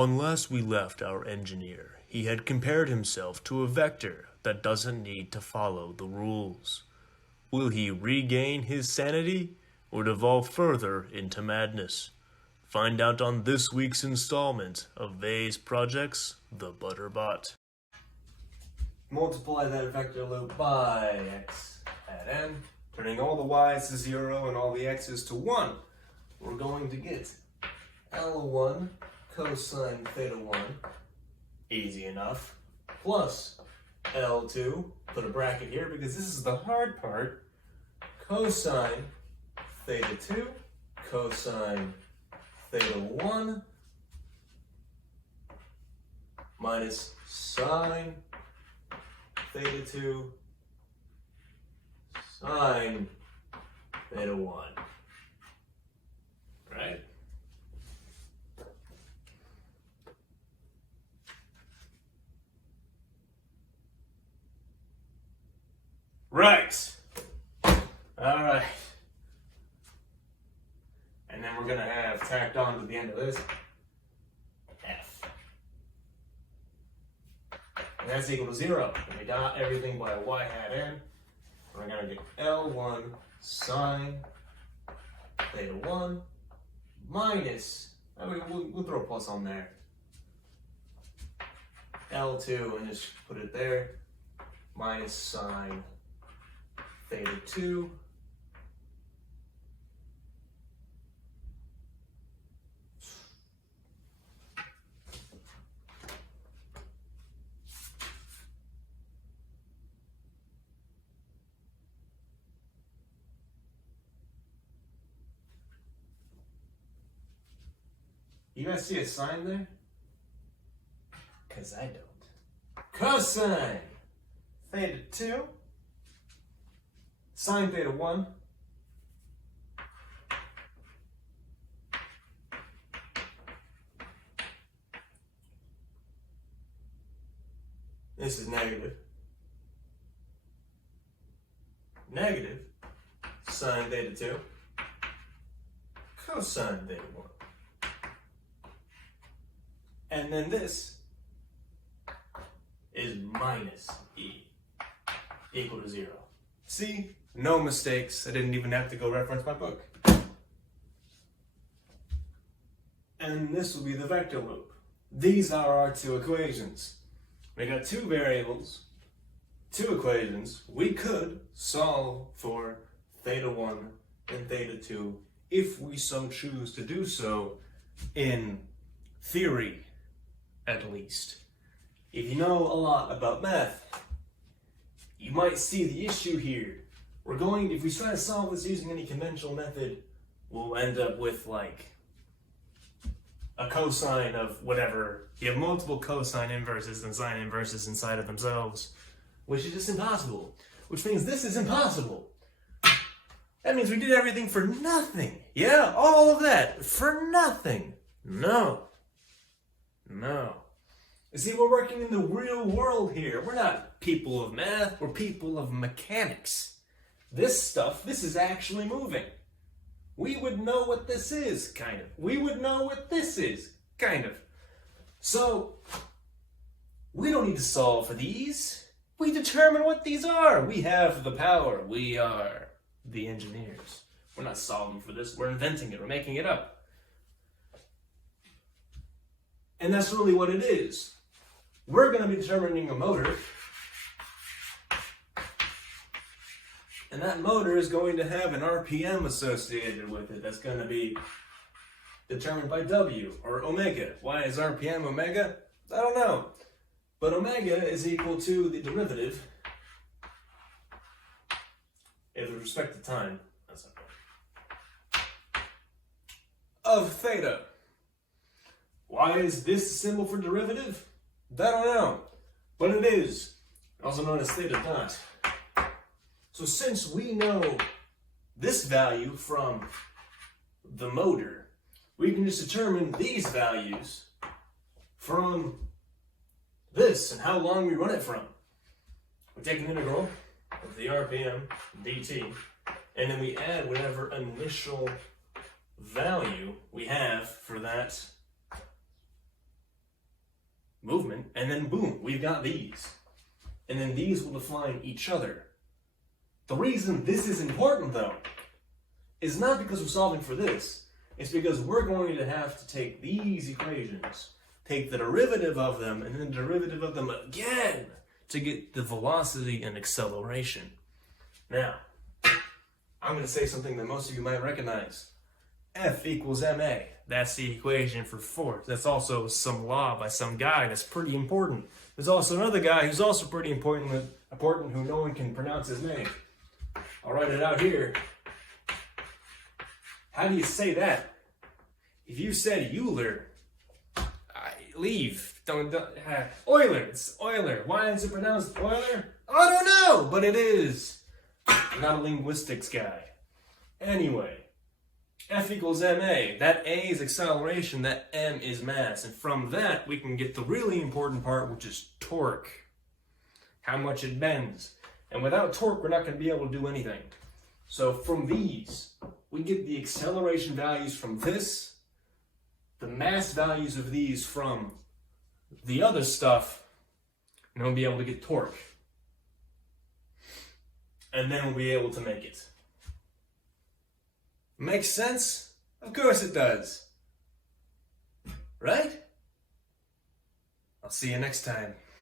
Unless we left our engineer, he had compared himself to a vector that doesn't need to follow the rules. Will he regain his sanity or devolve further into madness? Find out on this week's installment of Vay's Projects, the ButterBot. Multiply that vector loop by x at n, turning all the y's to 0 and all the x's to 1. We're going to get L1 cosine theta 1, easy enough, plus L2, put a bracket here because this is the hard part, cosine theta 2, cosine theta 1, minus sine theta 2, sine theta 1, right? Right. All right. And then we're going to have tacked on to the end of this f. And that's equal to 0. And we dot everything by y hat n. We're going to get L1 sine theta 1 minus, we'll throw a plus on there, L2 and just put it there, minus sine theta 2 You guys see a sign there? Because I don't. Cosine theta 2 sine theta 1 this is negative sine theta 2 cosine theta 1, and then this is minus e equal to 0. See? No mistakes. I didn't even have to go reference my book. And this will be the vector loop. These are our two equations. We got two variables, two equations. We could solve for theta 1 and theta 2 if we so choose to do so, in theory at least. If you know a lot about math, you might see the issue here. If we try to solve this using any conventional method, we'll end up with like a cosine of whatever. You have multiple cosine inverses and sine inverses inside of themselves, which is just impossible. Which means this is impossible. That means we did everything for nothing. Yeah, all of that for nothing. No. You see, we're working in the real world here. We're not people of math, we're people of mechanics. This is actually moving. We would know what this is, kind of. We would know what this is, kind of. So, we don't need to solve for these. We determine what these are. We have the power. We are the engineers. We're not solving for this. We're inventing it. We're making it up. And that's really what it is. We're going to be determining a motor. And that motor is going to have an RPM associated with it that's going to be determined by W or omega. Why is RPM omega? I don't know. But omega is equal to the derivative with respect to time. That's not right. Of theta. Why is this a symbol for derivative? I don't know. But it is. Also known as theta dot. So since we know this value from the motor, we can just determine these values from this and how long we run it from. We take an integral of the RPM dt, and then we add whatever initial value we have for that movement, and then boom, we've got these. And then these will define each other. The reason this is important, though, is not because we're solving for this. It's because we're going to have to take these equations, take the derivative of them, and then the derivative of them again to get the velocity and acceleration. Now, I'm going to say something that most of you might recognize. F equals ma. That's the equation for force. That's also some law by some guy that's pretty important. There's also another guy who's also pretty important who no one can pronounce his name. I'll write it out here. How do you say that? If you said Euler, leave. Euler. It's Euler. Why is it pronounced Euler? I don't know, but it is. I'm not a linguistics guy. Anyway, F equals ma. That a is acceleration, that m is mass. And from that, we can get the really important part, which is torque. How much it bends. And without torque, we're not going to be able to do anything. So from these, we get the acceleration values from this, the mass values of these from the other stuff, and then we'll be able to get torque. And then we'll be able to make it. Makes sense? Of course it does. Right? I'll see you next time.